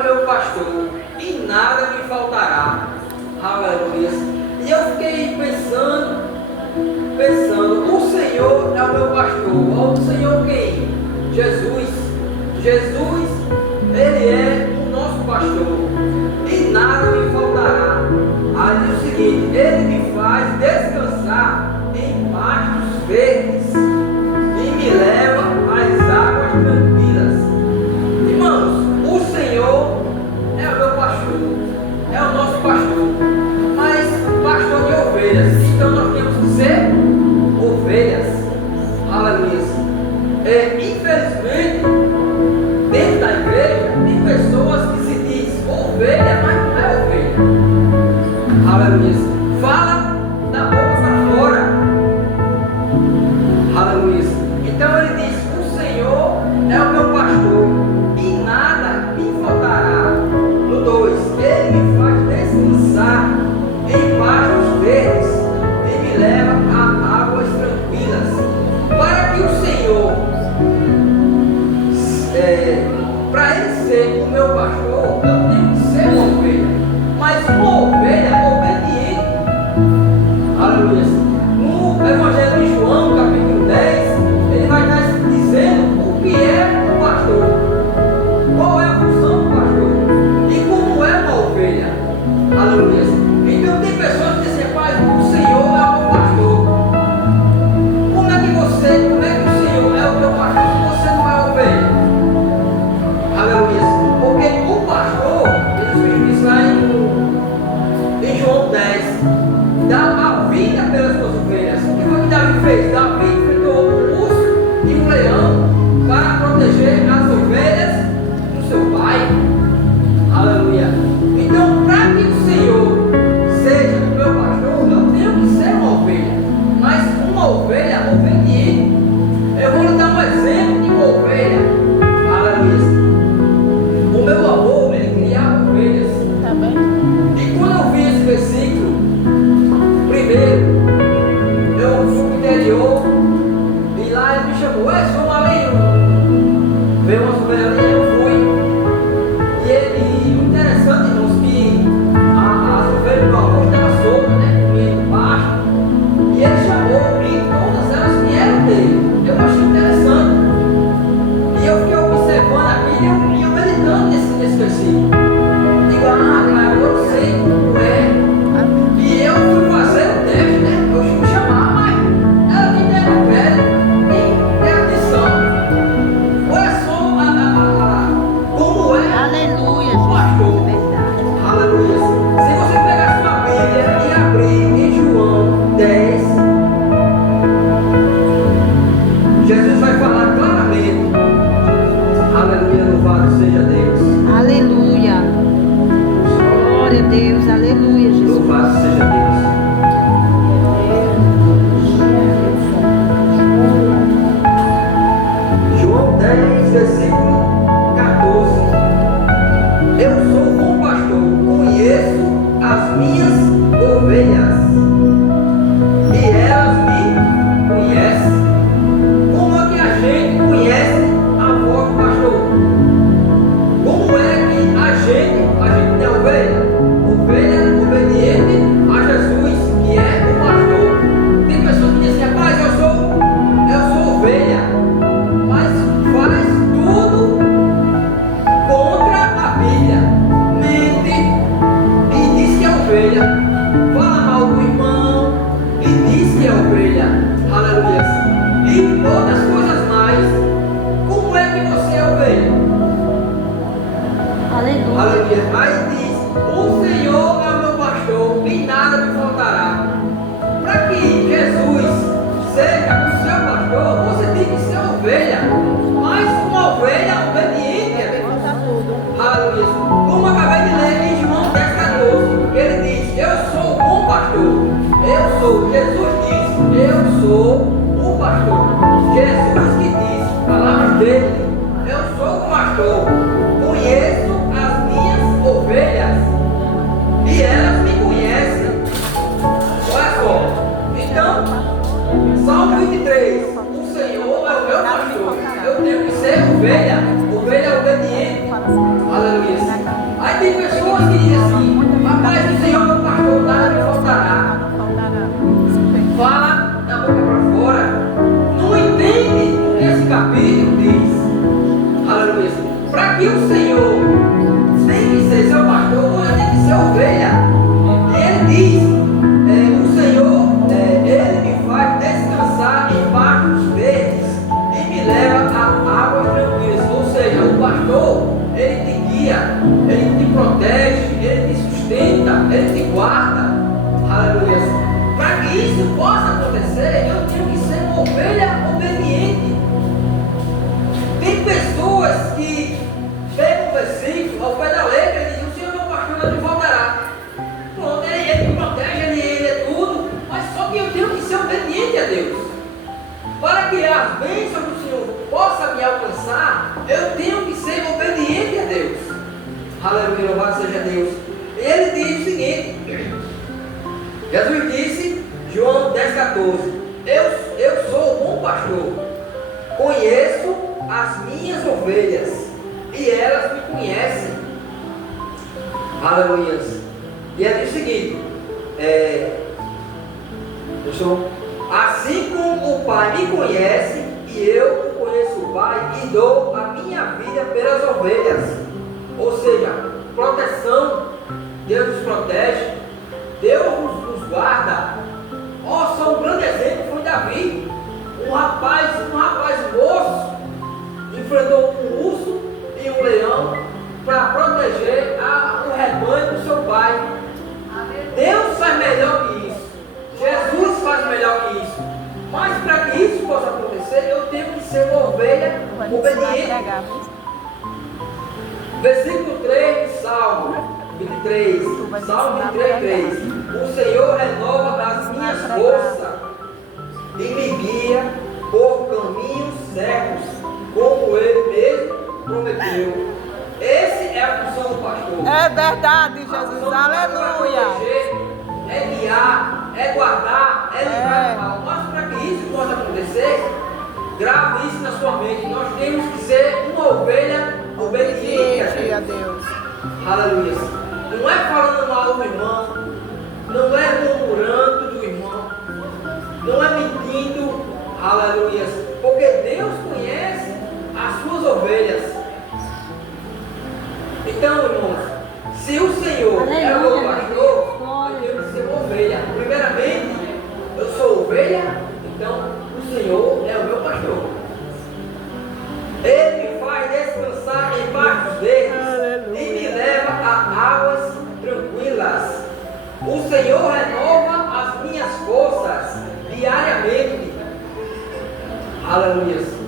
o meu pastor e nada me faltará. Aleluia. E eu fiquei pensando, o Senhor é o meu pastor. O Senhor quem? Jesus. Jesus, Ele é o nosso pastor e nada me faltará. Aí diz o seguinte: Ele me faz descansar em pastos verdes e me leva às águas tranquilas. Irmãos, o Senhor é o meu pastor, é o nosso pastor, mas pastor de ovelhas. Então nós temos que ser ovelhas. Aleluia. Infelizmente, dentro da igreja tem pessoas que se diz ovelha, mas não é ovelha. Aleluia. Fala da boca para fora. Aleluia. Então ele diz: o Senhor é o meu pastor e nada me faltará. No 2, ele me faz descansar em pastos verdes e me leva a águas tranquilas. Para que o Senhor, para ele ser o meu pastor, eu tenho que ser uma ovelha, mas uma ovelha obediente. Aleluia. No Evangelho de João, capítulo 10, ele vai estar dizendo o que é o pastor, qual é a função do pastor e como é uma ovelha. Aleluia. Então tem pessoas que dizem: pai, o Senhor é o meu pastor. Como é que o Senhor é o teu pastor se você não é ovelha? Aleluia. Porque o pastor, Jesus diz lá em João 10, dá a vida pelas suas ovelhas. O que foi que Davi fez? Davi enfrentou um urso e um leão para proteger as ovelhas do seu pai. Aleluia. Então, para que o Senhor seja o meu pastor, eu tenho que ser uma ovelha, mas uma ovelha obediente. Eu vou lhe dar um exemplo de uma ovelha. Aleluia. O meu avô, ele criava ovelhas. Tá bem? E quando eu vi esse versículo, primeiro, eu fui pro interior e lá ele me chamou: vamos ali, veio umas ovelhas ali, eu fui. E ele, interessante, irmãos, que as ovelhas do meu avô estavam soltas, né, comendo pasto. E ele chamou e todas elas vieram dele. Eu achei interessante. E eu fiquei observando aquilo e eu meditando nesse versículo. Digo: cara, eu sei como é. E eu fui fazer o teste, né? Eu fui chamar, mas ela nem deram crédito, nem deram atenção. Olha só como é Aleluia, o pastor. verdade. Aleluia. Se você pegar sua Bíblia e abrir em João 10, Jesus vai falar claramente. Aleluia, louvado seja Deus. Aleluia. Glória a Deus, aleluia, Jesus. Louvado seja Deus. João 10, versículo 14. Eu sou o bom pastor, conheço as minhas ovelhas e elas me conhecem. Como é que a gente conhece a voz do pastor? Como é que a gente é ovelha? Ovelha obediente a Jesus, que é o pastor. Tem pessoas que dizem: rapaz, eu sou ovelha, mas faz tudo contra a Bíblia, mente e diz que é ovelha, fala mal do irmão e diz que é ovelha. Aleluia. E outras coisas mais. Como é que você é ovelha? Aleluia. Aleluia. Aí diz: o Senhor é o meu pastor e nada me faltará. Para que Jesus seja o seu pastor, você tem que ser ovelha, mas uma ovelha obediente. Aleluia. Como eu acabei de ler em João 10,14, ele diz: eu sou o bom pastor. Jesus diz: eu sou o pastor. Jesus que diz, palavras dele: eu sou o pastor, conheço as minhas ovelhas e elas me conhecem. guia, Ele te protege, Ele te sustenta, Ele te guarda. Aleluia. Para que isso possa acontecer, eu tenho que ser uma ovelha obediente. Tem pessoas que pegam o versículo ao pé da letra e dizem: o Senhor meu pastor não te faltará. Pronto, ele me protege, ele é tudo, mas só que eu tenho que ser obediente a Deus. Para que as bênçãos do Senhor possam me alcançar, eu tenho que ser obediente a Deus. Aleluia, louvado seja Deus. E ele diz o seguinte: Jesus disse, João 10,14: eu sou o bom pastor, conheço as minhas ovelhas e elas me conhecem. Aleluia. E ele diz o seguinte: assim como o Pai me conhece e eu conheço o Pai e dou a minha vida pelas ovelhas. Ou seja, proteção. Deus nos protege, Deus nos guarda. Só um grande exemplo foi Davi. Um rapaz moço enfrentou um urso e um leão para proteger o rebanho do seu pai. Deus faz melhor que isso. Jesus faz melhor que isso. Mas para que isso possa acontecer, eu tenho que ser uma ovelha obediente. Versículo 3 de Salmo 23. Salmo 23, 3. O Senhor renova as minhas forças e me guia por caminhos certos, como Ele mesmo prometeu. Essa é a função do pastor. É verdade, Jesus. Aleluia. É guiar, é guardar, é livrar do mal. Mas para que isso possa acontecer, grave isso na sua mente. Nós temos que ser uma ovelha obediente a Deus. Aleluia. Não é falando mal do irmão, não é murmurando do irmão, não é mentindo. Aleluia. Porque Deus conhece as suas ovelhas. Então, irmãos, se o Senhor é o meu pastor, eu tenho que ser uma ovelha. Primeiramente, eu sou ovelha, então o Senhor é o meu pastor. Ele me faz descansar embaixo deles e me leva a águas tranquilas. O Senhor renova as minhas forças diariamente. Aleluia.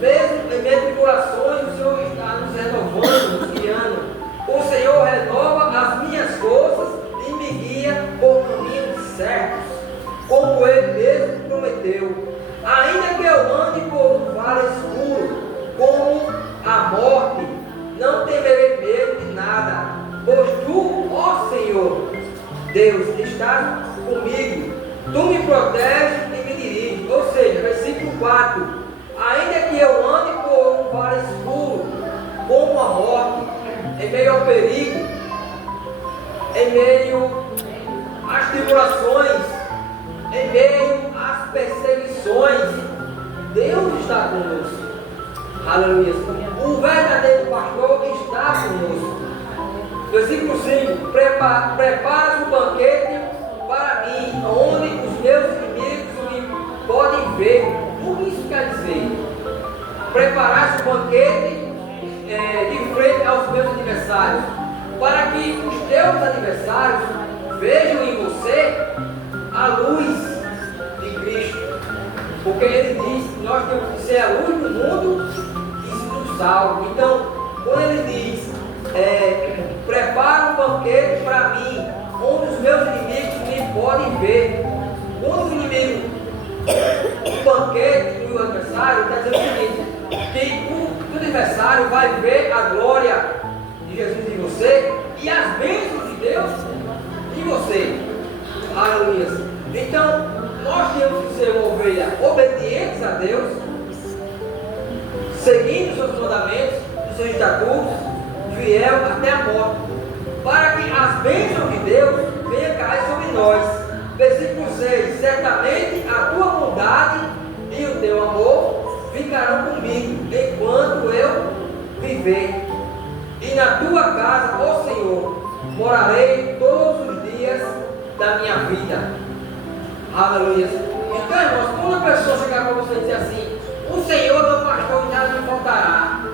Mesmo em meio a tribulações, o Senhor está nos renovando, nos guiando. O Senhor renova as minhas forças e me guia por caminhos certos, como Ele mesmo prometeu. Ainda que eu ande por um vale escuro, como a morte, não temerei medo de nada, pois Tu, ó Senhor, Deus, estás comigo. Tu me proteges e me diriges. Ou seja, versículo 4. Ainda que eu ande por um vale escuro, como a morte, em meio ao perigo, em meio às tribulações, em meio às perseguições, Deus está conosco. Aleluia. O verdadeiro pastor está conosco. Versículo 5. Preparas um banquete para mim, onde os meus inimigos me podem ver. O que isso quer dizer? Preparar um banquete de frente aos meus adversários, para que os teus adversários vejam em você a luz de Cristo. Porque Ele diz que nós temos que ser a luz do mundo e do sal. Então, quando Ele diz, prepara um banquete para mim, onde os meus inimigos me podem ver. Quando o inimigo, o banquete do adversário, está dizendo o seguinte: que o adversário vai ver a glória de Jesus em você e as bênçãos de Deus em você. Aleluia. Então, nós temos que ser uma ovelha obedientes a Deus, seguindo os seus mandamentos, os seus estatutos, fiel até a morte, para que as bênçãos de Deus venham cair sobre nós. Versículo 6. Certamente a tua bondade e o teu amor ficarão comigo enquanto eu viver. E na tua casa, ó Senhor, morarei todos os dias da minha vida. Aleluia. Então, irmãos, quando a pessoa chegar para você e dizer assim: o Senhor é meu pastor e nada me faltará,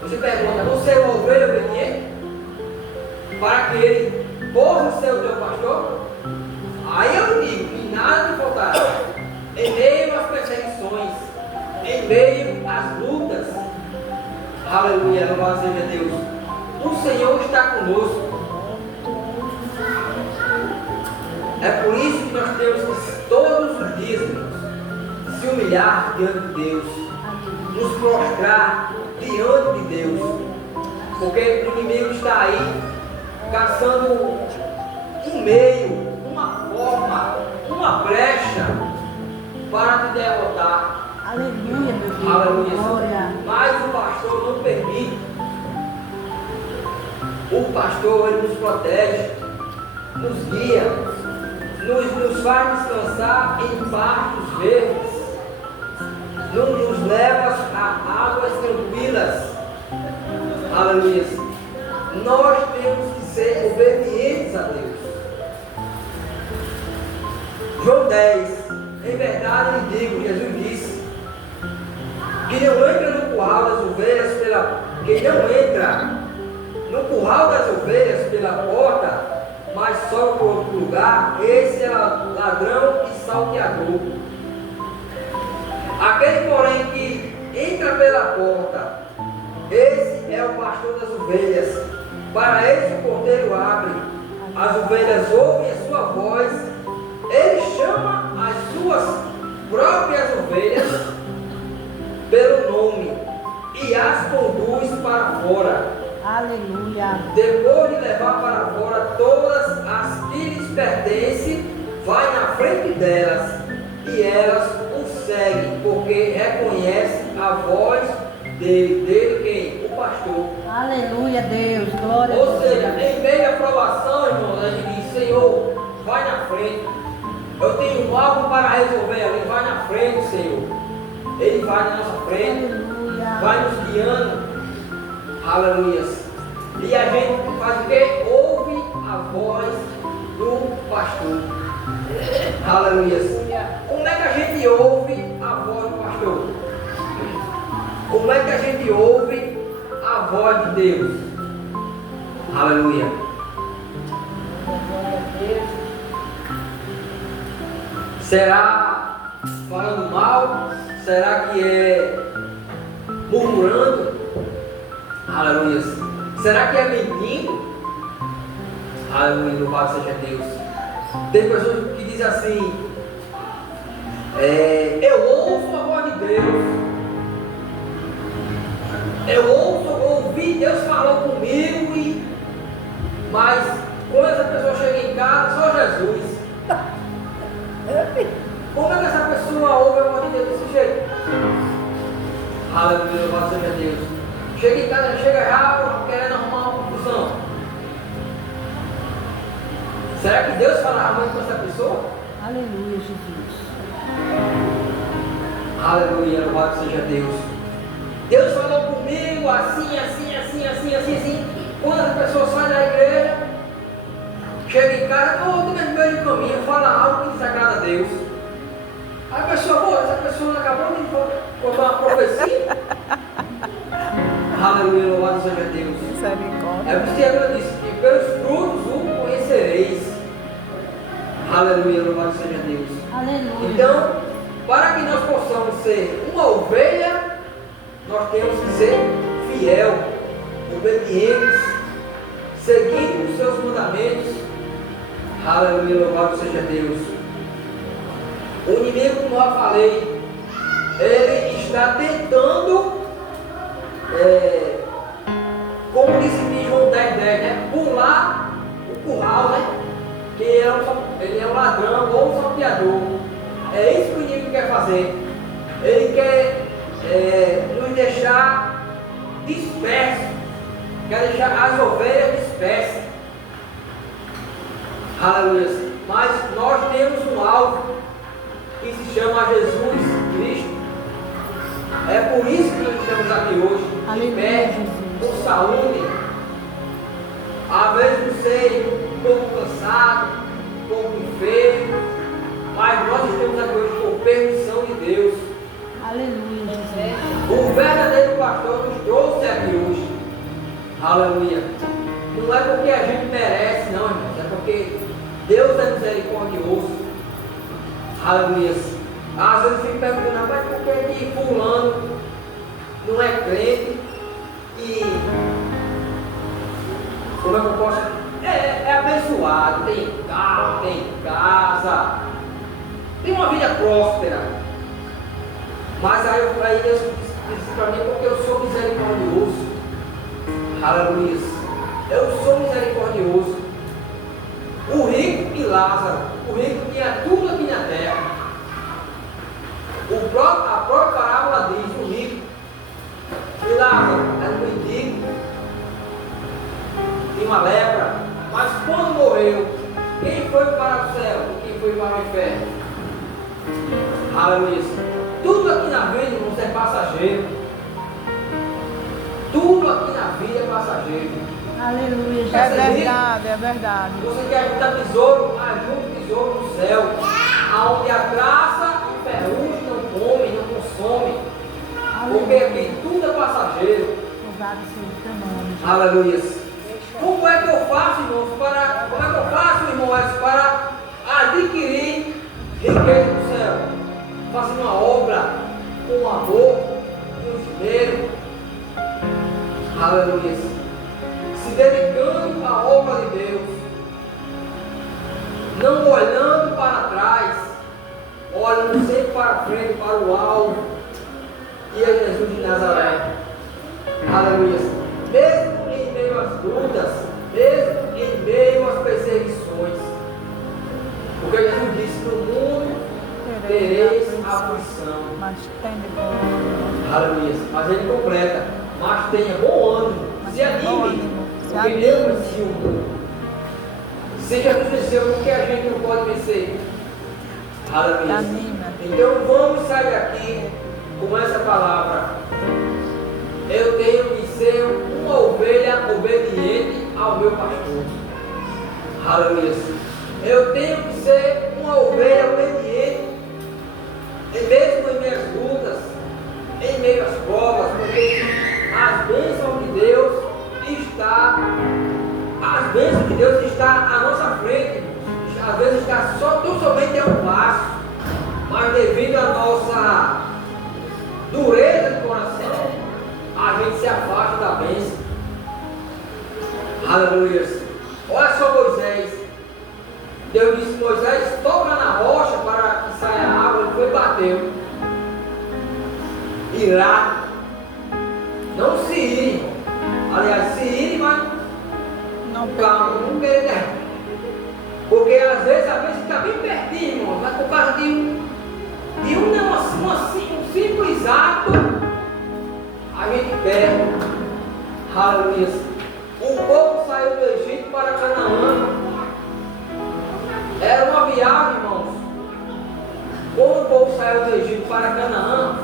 você pergunta: você é uma ovelha obediente? que ele possa ser o teu pastor? Aí eu digo que nada te faltará. Em meio às perseguições, em meio às lutas, aleluia, louvado seja Deus, o Senhor está conosco. É por isso que nós temos que todos os dias, irmãos, se humilhar diante de Deus, nos prostrar diante de Deus, porque o inimigo está aí caçando um meio, uma forma, uma brecha para te derrotar. Aleluia, meu Deus. Aleluia. Glória. Mas o pastor não permite. O pastor, ele nos protege, nos guia, nos faz descansar em pastos verdes, nos leva a águas tranquilas. Aleluia. Nós temos que ser obedientes a Deus. João 10, em verdade lhe digo, Jesus disse, que não entra no curral das ovelhas quem não entra no curral das ovelhas pela porta, mas só por outro lugar, esse é ladrão e salteador. Aquele, porém, que entra pela porta, esse é o pastor das ovelhas. Para esse o porteiro abre, as ovelhas ouvem a sua voz, ele chama as suas próprias ovelhas pelo nome e as conduz para fora. Aleluia. Depois de levar para fora todas as que lhes pertencem, vai na frente delas e elas o seguem, porque reconhecem a voz dele quem? O pastor. Aleluia, Deus. Glória a Ou Deus. seja, em meio à provação, irmãos, a gente diz, Senhor, vai na frente. Eu tenho algo para resolver ali, vai na frente, Senhor. Ele vai na nossa frente, Aleluia. vai nos guiando. Aleluia. E a gente faz o quê? Ouve a voz do pastor. Aleluia. Como é que a gente ouve a voz do pastor? Como é que a gente ouve a voz de Deus? Aleluia. Será falando mal? Será que é murmurando? Aleluia. Será que é mentindo? Aleluia, louvado seja Deus. Tem pessoas que dizem assim, eu ouço a voz de Deus. Eu ouvi, Deus falou comigo, mas quando essa pessoa chega em casa, só Jesus. Como é que essa pessoa ouve a voz de Deus desse jeito? Aleluia, louvado seja Deus. Chega em casa, chega já querendo arrumar uma confusão. Será que Deus falará muito com essa pessoa? Aleluia, Jesus. Aleluia, louvado seja Deus. Deus falou comigo assim. E quando essa pessoa sai da igreja, chega em casa, todo mesmo meio de caminho, fala algo que desagrada a Deus. Aí a pessoa, essa pessoa acabou de contar uma profecia. Aleluia, louvado seja Deus. É por isso que a Bíblia diz que pelos frutos o conhecereis. Aleluia, louvado seja Deus. Aleluia. Então, para que nós possamos ser uma ovelha, nós temos que ser fiel, obedientes, seguindo os seus mandamentos. Aleluia, louvado seja Deus. O inimigo, como eu falei, ele está tentando, como disse em João 10:10, né? Pular o curral, né? Que ele é um ladrão ou um salteador. É isso que o inimigo quer fazer. Ele quer nos deixar dispersos, quer deixar as ovelhas dispersas. Aleluia. Mas nós temos um alvo que se chama Jesus Cristo. É por isso que nós estamos aqui hoje, de pé, com saúde. Às vezes não sei, um pouco cansado, um pouco enfermo, mas nós estamos aqui hoje por permissão de Deus. Aleluia, Jesus. O verdadeiro pastor nos trouxe aqui hoje. Aleluia. Não é porque a gente merece, não, irmãos. É porque Deus é misericordioso. Aleluia. Às vezes eu fico perguntando, mas por que fulano não é crente e como é que eu posso? É abençoado, tem carro, tem casa, tem uma vida próspera. Mas aí Deus disse para mim, porque eu sou misericordioso. Aleluia. Eu sou misericordioso. O rico e Lázaro, o rico tinha tudo aqui na terra. A própria parábola diz, o rico e Lázaro era um mendigo, tinha uma lepra, mas quando morreu, quem foi para o céu e quem foi para o inferno? Aleluia. Tudo aqui na vida, irmãos, é passageiro. Tudo aqui na vida é passageiro. Aleluia, É Jesus. verdade, é verdade. Você quer juntar tesouro? Ajunte tesouro no céu, aonde a traça e ferrugem não comem, não consomem. Porque aqui tudo é passageiro. Louvado seja o teu nome, Jesus. Aleluia. Como é que eu faço, irmãos, para adquirir riqueza do céu? Faço uma obra com amor, com esmero. Aleluia. Se dedicando à obra de Deus. Não olhando para trás, olhando sempre para frente, para o alvo, que é Jesus de Nazaré. Aleluia. Mesmo em meio às lutas, mesmo em meio às perseguições, porque Jesus disse: no mundo tereis aflição. Mas tem de bom. Aleluia. Mas ele completa: mas tenha bom ânimo, se anime, porque eu venci o mundo. Se Jesus venceu, por que a gente não pode vencer? Aleluia. Anima. Então vamos sair daqui com essa palavra. Eu tenho que ser uma ovelha obediente ao meu pastor. Aleluia. Eu tenho que ser uma ovelha obediente, mesmo em minhas lutas, em meio às provas, porque as bênçãos de Deus está à nossa frente. Às vezes está tão somente a um passo, mas devido à nossa dureza de coração, a gente se afasta da bênção. Aleluia. Olha só Moisés. Deus disse: Moisés, toca na rocha para que saia a água. Ele foi e bateu. Irado. Não se ire. Aliás, se ire, mas Não calma, não querer. Porque às vezes a bênção está bem pertinho, irmão. Mas por causa de um simples ato, a gente perde. Aleluia. O povo saiu do Egito para Canaã. Era uma viagem, irmãos. Quando o povo saiu do Egito para Canaã,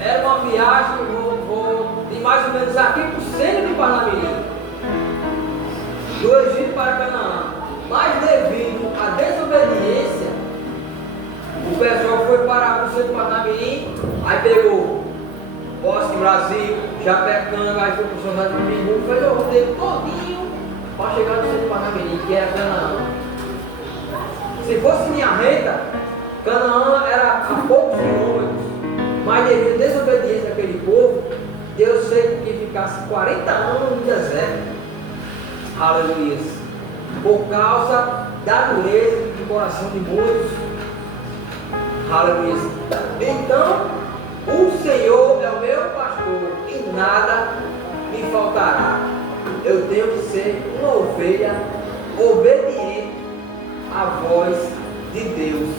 era uma viagem de mais ou menos aqui para o centro de Parnamirim, do Egito para Canaã. Mas devido à desobediência, o pessoal foi para o centro de Parnamirim, aí pegou Bosque, Brasil, Japecanga, aí foi para o São José do Pingu, fez o roteiro todinho para chegar no centro de Parnamirim, que era Canaã. Se fosse linha reta, Canaã era a poucos quilômetros, mas devido à desobediência daquele povo, Deus fez que ficasse 40 anos no deserto. Aleluia. Por causa da dureza do coração de muitos. Aleluia. Então, o Senhor é o meu pastor e nada me faltará. Eu tenho que ser uma ovelha obediente à voz de Deus.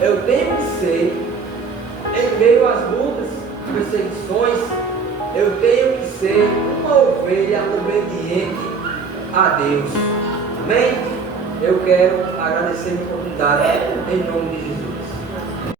Eu tenho que ser, em meio às lutas, perseguições, eu tenho que ser uma ovelha obediente a Deus. Amém? Eu quero agradecer a oportunidade em nome de Jesus.